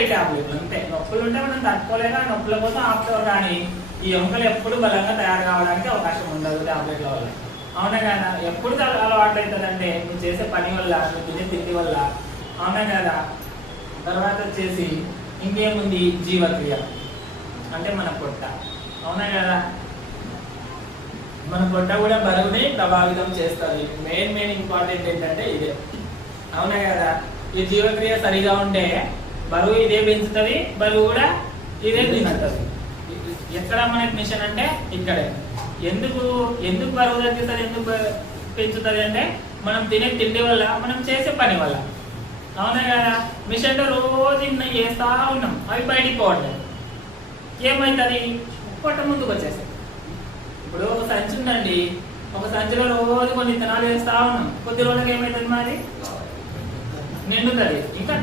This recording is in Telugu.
వస్తాయి టాబ్లెట్లు అంతే. నొప్పులు ఉంటే మనం తట్టుకోలేక నొప్పుల కోసం ఆపుతారు, కానీ ఈ ఎముకలు ఎప్పుడు బలంగా తయారు కావడానికి అవకాశం ఉండదు టాబ్లెట్ల వల్ల. అవునా కదా? ఎప్పుడు అలవాటు అవుతుందంటే నువ్వు చేసే పని వల్ల, నువ్వు తినే తిండి వల్ల. అవునా కదా? తర్వాత వచ్చేసి ఇంకేముంది, జీవక్రియ అంటే మన పొట్ట. అవునా కదా? మన పొట్ట కూడా బరువుని ప్రభావితం చేస్తుంది. మెయిన్ ఇంపార్టెంట్ ఏంటంటే ఇదే. అవునా కదా? ఈ జీవక్రియ సరిగా ఉంటే బరువు ఇదే పెంచుతుంది, బరువు కూడా ఇదే తింటుంది. ఎక్కడ మనకి మిషన్ అంటే ఇక్కడే. ఎందుకు బరువు తగ్గిస్తుంది, ఎందుకు పెంచుతుంది అంటే మనం తినే తిండి వల్ల, మనం చేసే పని వల్ల. అవునా కదా? మిషన్లో రోజు చేస్తా ఉన్నాం, అవి బయటికి పోవట్లేదు. ఏమవుతుంది? పొట్ట ముందుకు వచ్చేస్తాయి. ఇప్పుడు ఒక సంచి ఉందండి, ఒక సంచిలో రోజు కొన్ని విత్తనాలు వేస్తా ఉన్నాం, కొద్ది రోజులకి ఏమవుతుంది, మరి నిండుతుంది. ఇంకా